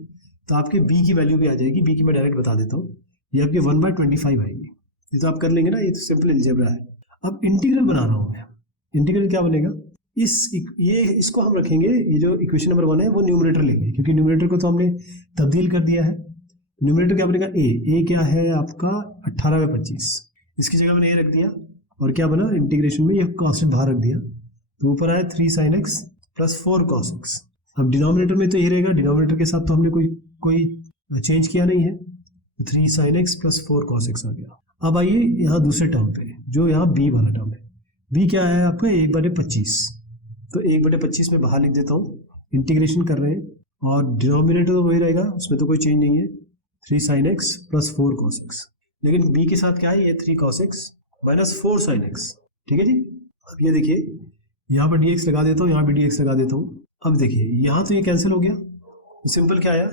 तो आपके b की वैल्यू भी आ जाएगी। b की मैं डायरेक्ट बता देता हूँ, ये आपकी 1/25 आएगी। ये तो आप कर लेंगे ना, ये तो सिंपल अलजेब्रा है। अब इंटीग्रल बना रहा हूँ मैं। इंटीग्रल क्या बनेगा, इसको हम रखेंगे, ये जो इक्वेशन नंबर 1 है वो न्यूमरेटर लेंगे, क्योंकि न्यूमरेटर को तो हमने तब्दील कर दिया है। न्यूमरेटर क्या बनेगा, a क्या है आपका 18/25, इसकी जगह मैंने a रख दिया, और क्या बना इंटीग्रेशन में ये कांस्टेंट बाहर रख दिया, तो ऊपर आया 3 sin x plus 4 cos x। अब डिनोमिनेटर में तो ये रहेगा, डिनोमिनेटर के साथ तो हमने कोई चेंज किया नहीं है, 3 sin x plus 4 cos x आ गया। अब आइए यहाँ दूसरे टर्म पे, जो यहाँ b वाला टर्म है। b क्या है आपका 1/25, तो 1/25 में बाहर लिख देता हूँ, इंटीग्रेशन कर रहे हैं, और डिनोमिनेटर तो वही रहेगा, उसमें तो कोई चेंज नहीं है, 3 sin x plus 4 cos x। लेकिन b के साथ क्या है, ये 3 cos x minus 4 sin x, ठीक है जी। अब ये देखिए, यहाँ पर dx लगा देता हूँ, यहाँ भी dx लगा देता हूँ। अब देखिए यहाँ तो ये कैंसिल हो गया, तो सिंपल क्या आया,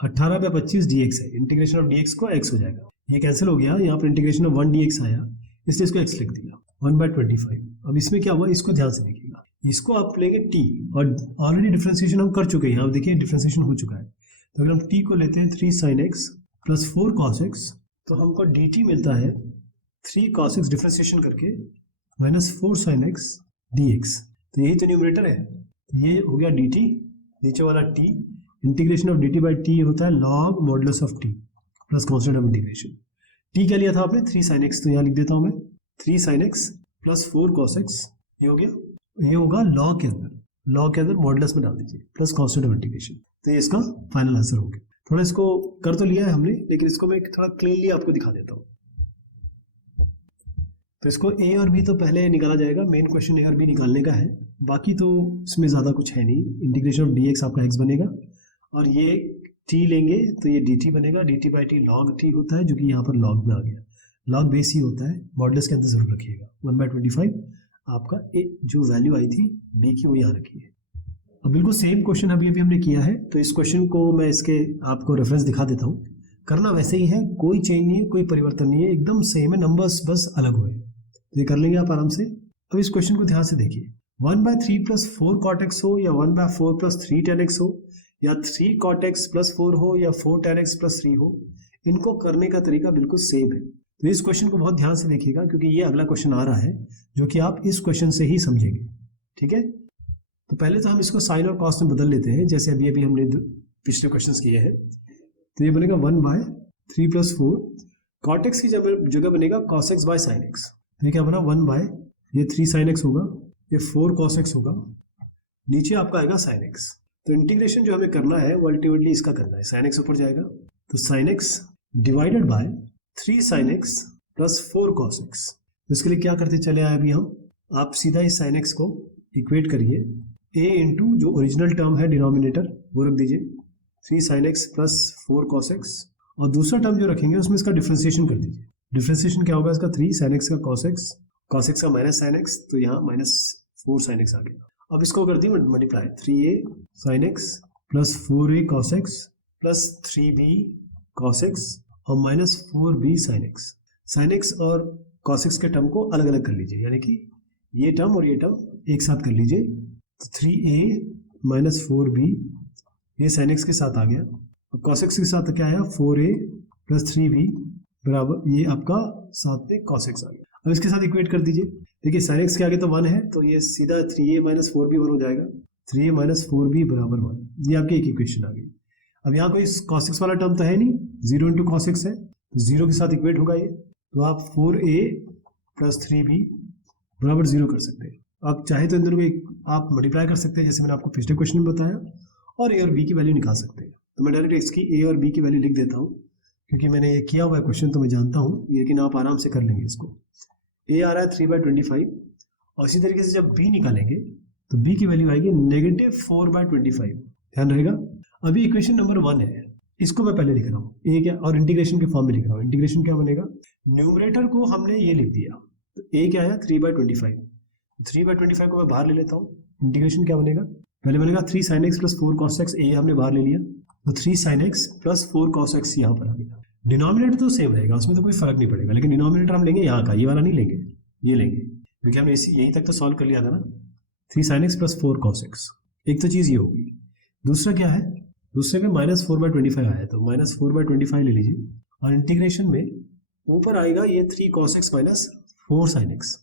18/25 dx है, इंटीग्रेशन ऑफ dx को x हो जाएगा, ये कैंसिल हो गया। यहाँ पर इंटीग्रेशन ऑफ 1 dx आया, इसलिए इसको x लिख दिया 1/25। अब इसमें क्या हुआ, इसको ध्यान से देखिएगा, इसको आप लेंगे t, और ऑलरेडी डिफरेंशिएशन हम कर चुके हैं, यहाँ देखिए डिफरेंशिएशन हो चुका है। तो अगर हम t को लेते हैं 3 sin x plus 4 cos x, तो हमको dt मिलता है 3 cos x डिफरेंशिएशन करके माइनस 4 sin x dx। तो यही तो न्यूमरेटर है, तो ये हो गया dt, नीचे वाला t, integration of dt by t होता है log modulus of t plus constant of integration. t क्या लिया था आपने 3 sin x, तो यहाँ लिख देता हूँ मैं 3 sin x plus 4 cos x, ये हो गया, ये होगा log के अंदर मॉडुलस में डाल दीजिए प्लस कॉन्स्टेंट ऑफ इंटीग्रेशन। तो ये इसका फाइनल आंसर हो गया। थोड़ा इसको कर तो लिया है हमने, लेकिन इसको मैं थोड़ा क्लीनली आपको दिखा देता हूँ। तो इसको a और b तो पहले निकाला जाएगा, मेन क्वेश्चन a और b निकालने का है, बाकी तो इसमें ज़्यादा कुछ है नहीं। इंटीग्रेशन ऑफ dx आपका x बनेगा, और ये t लेंगे तो ये dt बनेगा, dt by T log t होता है, जो कि यहाँ पर log में आ गया, log बेस ही होता है, मॉडुलस के अंदर जरूर रखिएगा। 1/25 आपका जो वैल्यू आई थी b की, वो यहाँ रखिए। अब बिल्कुल सेम क्वेश्चन अभी हमने किया है, तो इस क्वेश्चन को मैं इसके आपको रेफरेंस दिखा देता हूँ। करना वैसे ही है, कोई चेंज नहीं है, कोई परिवर्तन नहीं है, एकदम सेम है, नंबर्स बस अलग हुए। तो ये कर लेंगे आप आराम से। अब इस क्वेश्चन को ध्यान से देखिए, 1/3 प्लस 4 cot x हो, या 1/4 प्लस 3 tan x हो, या 3 cot x प्लस 4 हो, या 4 tan x प्लस 3 हो, इनको करने का तरीका बिल्कुल सेम है। तो इस क्वेश्चन को बहुत ध्यान से देखिएगा, क्योंकि ये अगला क्वेश्चन आ रहा है जो कि आप इस क्वेश्चन से ही समझेंगे। ठीक है, तो पहले तो हम इसको साइन और कॉस में बदल लेते हैं, जैसे अभी हमने पिछले क्वेश्चन किए हैं। तो ये बनेगा 1/3 प्लस 4, cot x की जगह बनेगा cos x by sin x। तो ये क्या बना 1/3 sin x होगा, ये 4 cos x होगा, नीचे आपका आएगा sin x। तो इंटीग्रेशन जो हमें करना है वो अल्टीमेटली इसका करना है, sin x ऊपर जाएगा, तो sin x divided by 3 sin x plus 4 cos x। इसके लिए क्या करते चले आए अभी हम, आप सीधा इस sin x को इक्वेट करिए, a इंटू जो ओरिजिनल टर्म है डिनोमिनेटर वो रख दीजिए 3 sin x plus 4 cos x, और दूसरा टर्म जो रखेंगे उसमें इसका डिफरेंशिएशन कर दीजिए। डिफरेंशिएशन क्या होगा इसका, 3 sin x का cos x का माइनस sin x, तो यहाँ माइनस 4 sin x आ गया। अब इसको कर दिए multiply, 3a sin x plus 4a cos x plus 3b cos x और minus 4b sin x। sin x और cos x के टर्म को अलग अलग कर लीजिए, यानी कि ये टर्म और ये टर्म एक साथ कर लीजिए। तो 3a माइनस 4b ये sin x के साथ आ गया, और cos x के साथ क्या आया 4a प्लस 3b बराबर ये आपका साथ में cos x आ गया। अब इसके साथ इक्वेट कर दीजिए, देखिए sin x के आगे तो 1 है, तो ये सीधा 3a माइनस 4b 1 हो जाएगा, 3a माइनस 4b बराबर 1। ये आपकी एक इक्वेशन आ गई। अब यहाँ कोई cos x वाला टर्म तो है नहीं, 0 इंटू cos x है, तो 0 के साथ इक्वेट होगा ये, तो आप 4a प्लस 3b बराबर 0 कर सकते हैं। आप चाहे तो इन दोनों को आप मल्टीप्लाई कर सकते हैं, जैसे मैंने आपको पिछले क्वेश्चन में बताया, और a और b की वैल्यू निकाल सकते हैं। तो मैं डायरेक्ट इसकी a और b की वैल्यू लिख देता हूँ, क्योंकि मैंने ये किया हुआ है क्वेश्चन, तो मैं जानता हूँ, लेकिन आप आराम से कर लेंगे इसको। a आ रहा है 3/25, और इसी तरीके से जब b निकालेंगे तो b की वैल्यू आएगी नेगेटिव 4/25, ध्यान रहेगा। अभी इक्वेशन नंबर 1 है, इसको मैं पहले लिख रहा हूँ, a क्या, और इंटीग्रेशन के फॉर्म में लिख रहा हूँ। इंटीग्रेशन क्या बनेगा, न्यूमरेटर को हमने ये लिख दिया, तो a क्या आया 3/25, 3/25 को मैं बाहर ले लेता हूँ। इंटीग्रेशन क्या बनेगा, पहले बनेगा 3 sin x plus 4 cos x, a हमने बाहर ले लिया, तो 3 sin x plus 4 cos x यहाँ पर आ गया। डिनोमिनेटर तो सेम रहेगा, उसमें तो कोई फर्क नहीं पड़ेगा, लेकिन डिनोमिनेटर हम लेंगे यहाँ का, ये वाला नहीं लेंगे, ये लेंगे, क्योंकि हमने यहीं तक तो सॉल्व कर लिया था ना, 3 sin x plus 4 cos x। एक तो चीज़ ये होगी, दूसरा क्या है, दूसरे में माइनस 4/25 आया है, तो माइनस 4/25 ले लीजिए, और इंटीग्रेशन में ऊपर आएगा ये 3 cos x minus 4 sin x,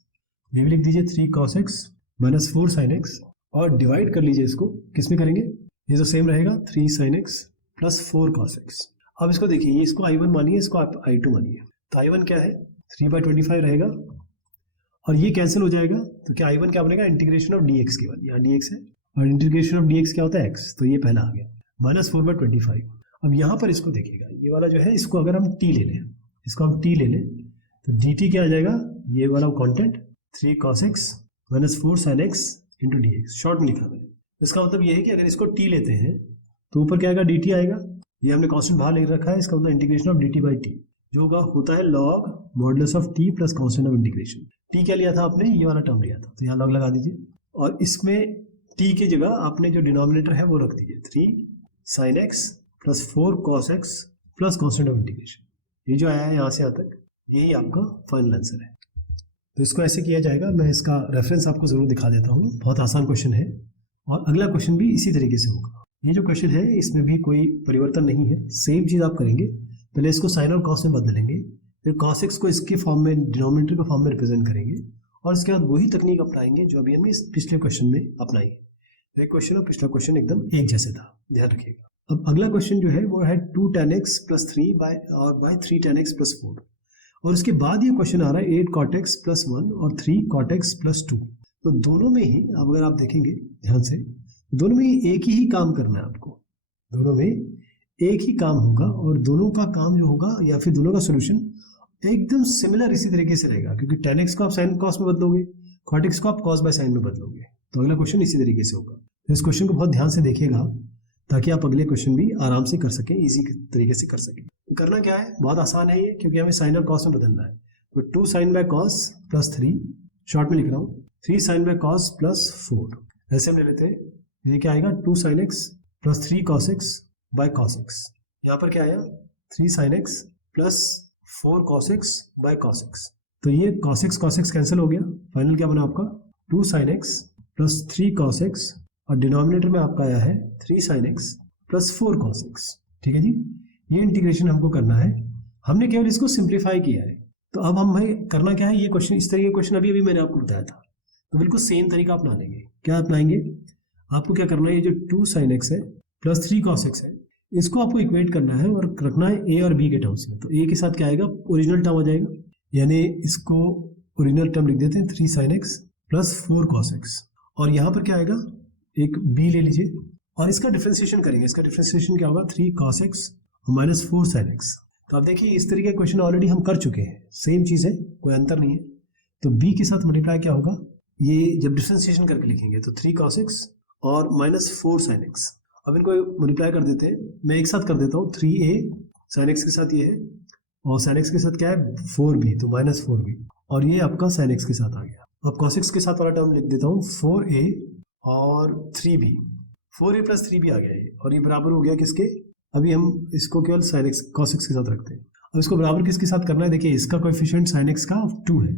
ये भी लिख दीजिए 3 cos x minus 4 sin x, और डिवाइड कर लीजिए इसको, किस में करेंगे, ये तो सेम रहेगा 3 sin x plus 4 cos x। अब इसको देखिए, ये इसको I1 मानिए, इसको आप I2 मानिए, तो I1 क्या है 3/25 रहेगा, और ये कैंसिल हो जाएगा, तो क्या I1 क्या बनेगा, इंटीग्रेशन ऑफ dx के बाद, यहाँ dx है, और इंटीग्रेशन ऑफ dx क्या होता है x, तो ये पहला आ गया माइनस 4/25। अब यहाँ पर इसको देखिएगा, ये वाला जो है, इसको अगर हम t ले लें, इसको हम t ले लें, तो dt क्या आ जाएगा, ये वाला content 3 cos x minus 4 sin x into dx, short में लिखा मैंने। इसका मतलब ये है कि अगर इसको t लेते हैं तो ऊपर क्या आएगा, dt आएगा, ये हमने कांस्टेंट बाहर लिख रखा है, इसका मतलब integration of dt by T, जो होता है log modulus of t plus constant of integration. t क्या लिया था आपने, ये वाला टर्म लिया था, तो यहाँ log लगा दीजिए, और इसमें t की जगह आपने जो डिनोमिनेटर है वो रख दीजिए 3 sin x plus 4 cos x plus constant of integration. ये जो आया है यहाँ से यहाँ तक, यही आपका फाइनल आंसर है। तो इसको ऐसे किया जाएगा, मैं इसका रेफरेंस आपको ज़रूर दिखा देता हूँ, बहुत आसान क्वेश्चन है और अगला क्वेश्चन भी इसी तरीके से होगा। ये जो क्वेश्चन है इसमें भी कोई परिवर्तन नहीं है, सेम चीज़ आप करेंगे। पहले इसको साइन और कॉस में बदलेंगे, फिर कॉस एक्स को इसके फॉर्म में, डिनोमिनेटर के फॉर्म में रिप्रेजेंट करेंगे और इसके बाद वही तकनीक अपनाएंगे जो अभी हमने इस पिछले क्वेश्चन में अपनाई है। एक क्वेश्चन और पिछला क्वेश्चन एकदम एक जैसे था, ध्यान रखिएगा। अब अगला क्वेश्चन जो है वो है 2 tan x + 3 by 3 tan x + 4 और उसके बाद ये क्वेश्चन आ रहा है 8 cot x + 1 और 3 cot x + 2। तो दोनों में ही अब अगर आप देखेंगे ध्यान से, दोनों में एक ही काम करना है आपको, दोनों में एक ही काम होगा और दोनों का काम जो होगा या फिर दोनों का सोल्यूशन एकदम सिमिलर इसी तरीके से रहेगा, क्योंकि tan x को आप sin cos में बदलोगे, cot x को आप cos बाय sin में बदलोगे। तो अगला क्वेश्चन इसी तरीके से होगा। तो इस क्वेश्चन को बहुत ध्यान से देखिएगा ताकि आप अगले क्वेश्चन भी आराम से कर सकें, इजी तरीके से कर सकें। तो करना क्या है, बहुत आसान है ये, क्योंकि हमें sin और cos में बदलना है। तो 2 sin बाय cos + 3, शॉर्ट में लिख रहा हूँ 3 sin बाय cos + 4, ऐसे हम ले लेते हैं। ये क्या आएगा 2 sin x + 3 cos x by cos x। यहाँ पर क्या आया 3 sin x + 4 cos x by cos x। तो ये cos x कैंसिल हो गया, फाइनल क्या बना आपका 2 sin x + 3 cos x और डिनोमिनेटर में आपका आया है 3 sin x + 4 cos x। ठीक है जी, ये इंटीग्रेशन हमको करना है, हमने केवल इसको सिंप्लीफाई किया है। तो अब हमें करना क्या है, ये क्वेश्चन इस तरीके का क्वेश्चन अभी मैंने आपको बताया था, तो बिल्कुल सेम तरीका अपना लेंगे। क्या अपनाएंगे, आपको क्या करना है, ये जो 2 sin x है + 3 cos x है, इसको आपको इक्वेट करना है और रखना है a और b के टर्म्स में। तो a के साथ क्या आएगा, ओरिजिनल टर्म आ जाएगा, यानी इसको ओरिजिनल टर्म लिख देते हैं 3 sin x + 4 cos x और यहाँ पर क्या आएगा, एक b ले लीजिए और इसका डिफरेंशिएशन करेंगे। इसका डिफरेंशिएशन क्या होगा 3 cos x - 4 sin x। तो आप देखिए इस तरीके का क्वेश्चन ऑलरेडी हम कर चुके हैं, सेम चीज़ है, कोई अंतर नहीं है। तो b के साथ मल्टीप्लाई क्या होगा, ये जब डिफरेंशिएशन करके लिखेंगे तो 3 cos x और -4 sin x। अब इनको मल्टीप्लाई कर देते हैं, मैं एक साथ कर देता हूँ 3a sin x के साथ ये है और sin x के साथ क्या है 4b, तो -4b और ये आपका sin x के साथ आ गया। अब cos x के साथ वाला टर्म लिख देता हूँ 4a और 3b, 4a + 3b आ गया ये और ये बराबर हो गया किसके, अभी हम इसको केवल sin x cos x के साथ रखते हैं। अब इसको बराबर किसके साथ करना है, देखिए इसका कोएफिशिएंट sin x का 2 है,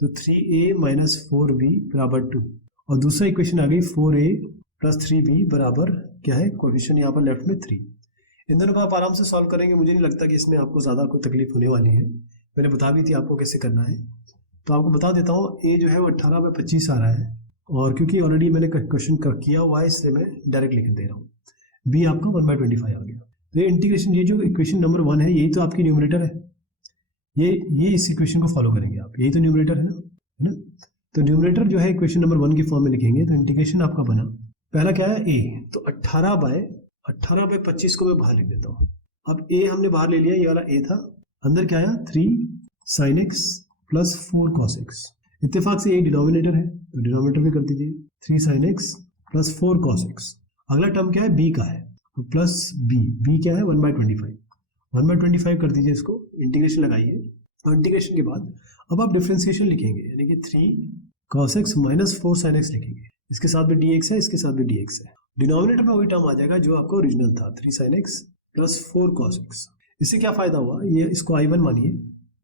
तो 3a - 4b = 2 और दूसरा इक्वेशन आ गई 4a + 3b बराबर क्या है, कोएफिशिएंट यहाँ पर लेफ्ट में 3। इन दोनों को आप आराम से सॉल्व करेंगे, मुझे नहीं लगता कि इसमें आपको ज़्यादा कोई तकलीफ होने वाली है, मैंने बता भी थी आपको कैसे करना है। तो आपको बता देता हूँ, a जो है वो 18/25 आ रहा है और क्योंकि ऑलरेडी मैंने क्वेश्चन किया हुआ है इसलिए मैं डायरेक्ट लिख दे रहा हूँ। b आपका 1/25 आ गया। तो ये इंटीग्रेशन, ये जो इक्वेशन नंबर 1 है यही तो आपकी न्यूमरेटर है, ये इस इक्वेशन को फॉलो करेंगे आप, यही तो न्यूमरेटर है ना। तो न्यूमरेटर जो है इक्वेशन नंबर 1 की फॉर्म में लिखेंगे। तो इंटीग्रेशन आपका बना, पहला क्या है a, तो 18/25 को मैं बाहर लिख देता हूँ। अब a हमने बाहर ले लिया, ये वाला a था, अंदर क्या आया 3 sin x + 4 cos x। इत्तेफाक से ये डिनोमिनेटर है तो डिनोमिनेटर में कर दीजिए 3 sin x + 4 cos x। अगला टर्म क्या है, b का है, तो प्लस b क्या है 1/25 कर दीजिए, इसको इंटीग्रेशन लगाइए और इंटीग्रेशन के बाद अब आप डिफरेंशिएशन लिखेंगे, यानी कि 3 cos x - 4 sin x लिखेंगे। इसके साथ भी dx है, इसके साथ भी dx है, डिनोमिनेटर में वही टर्म आ जाएगा जो आपका ओरिजिनल था 3 sin x + 4 cos x। इससे क्या फायदा हुआ, ये इसको i1 मानिए,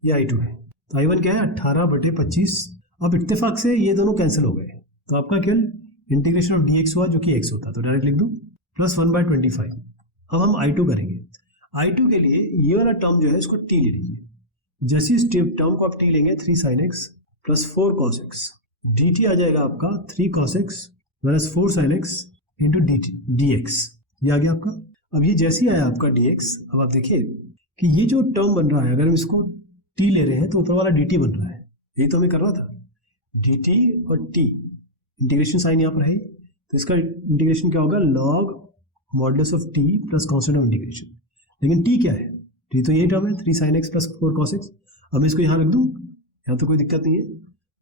ये i2 है, तो i1 क्या है 18/25। अब इत्तेफाक से ये दोनों कैंसिल हो गए, तो आपका केवल इंटीग्रेशन ऑफ dx हुआ जो कि x होता, तो डायरेक्ट लिख दूं +1/25। अब हम i2 करेंगे, i2 के लिए ये वाला टर्म जो है इसको t ले लीजिए, जैसे इस टर्म को आप t लेंगे 3 sin x + 4 cos x, dt आ जाएगा आपका 3 cos x - 4 sin x dx, ये आ गया आपका। अब ये जैसे ही आया आपका dx, अब आप देखिए कि ये जो टर्म बन रहा है, अगर हम इसको t ले रहे हैं तो ऊपर वाला dt बन रहा है, यही तो हमें करना था, dt और t, इंटीग्रेशन साइन यहाँ पर है, तो इसका इंटीग्रेशन क्या होगा log modulus of t + constant of integration. लेकिन t क्या है, t तो यही टर्म है 3 sin x + 4 cos x। अब मैं इसको यहाँ रख दूँ, यहाँ तो कोई दिक्कत नहीं है,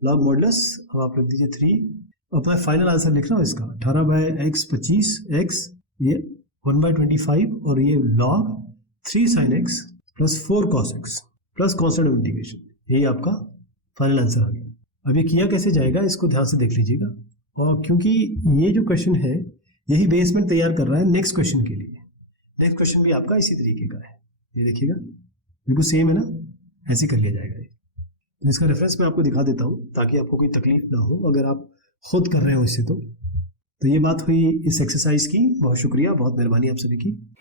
log मॉडुलस, अब आप रख दीजिए 3। अब मैं फाइनल आंसर लिख रहा हूँ इसका 18/25 x, ये 1/25 और ये log 3 sin x + 4 cos x plus constant of integration, यही आपका फाइनल आंसर आ गया। अब ये किया कैसे जाएगा, इसको ध्यान से देख लीजिएगा, और क्योंकि ये जो क्वेश्चन है यही बेसमेंट तैयार कर रहा है नेक्स्ट क्वेश्चन के लिए। नेक्स्ट क्वेश्चन भी आपका इसी तरीके का है, ये देखिएगा बिल्कुल सेम है ना, ऐसे कर लिया जाएगा। तो इसका रेफरेंस मैं आपको दिखा देता हूँ ताकि आपको कोई तकलीफ ना हो अगर आप खुद कर रहे हो इससे। तो ये बात हुई इस एक्सरसाइज की। बहुत शुक्रिया, बहुत मेहरबानी आप सभी की।